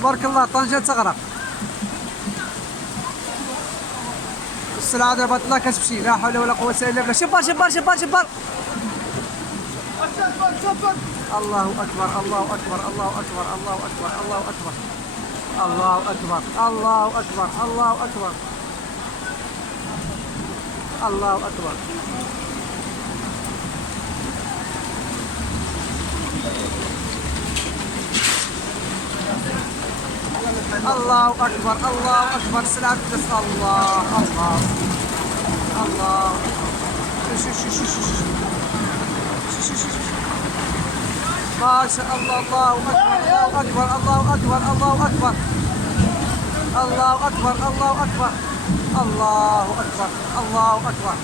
تبارك الله طنجة تغرق. السرعة دابا الله كتمشي، لا حول ولا قوة إلا بالله. شبر شبر شبر شبر. الله أكبر الله أكبر الله أكبر الله أكبر الله أكبر الله أكبر الله أكبر الله أكبر الله أكبر. الله أكبر الله أكبر. سلام الله الله الله. ما شاء الله. الله أكبر الله أكبر الله أكبر الله أكبر الله أكبر الله أكبر الله أكبر.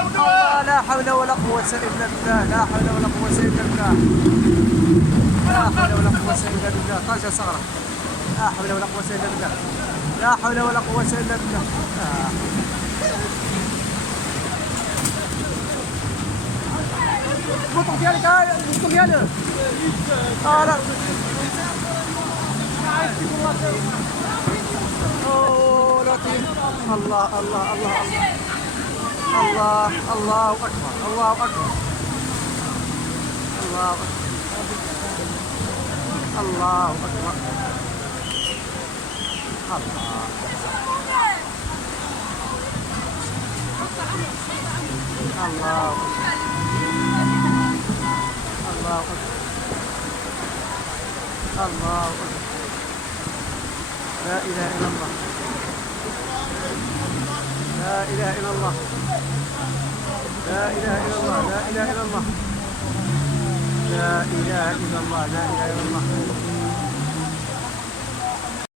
الله لا حول ولا قوة إلا بالله لا حول ولا قوة إلا بالله لا حول ولا قوة إلا بالله. طنجة صغرى لا حول ولا قوة إلا بالله لا حول ولا قوة إلا بالله. البطل ديالك البطل ديالك لا اوه لطيف. الله الله الله الله الله اكبر الله اكبر الله اكبر الله اكبر الله الله الله أكبر الله أكبر. لا إله إلا الله لا إله إلا الله لا إله إلا الله لا إله إلا الله لا إله إلا الله لا إله إلا الله.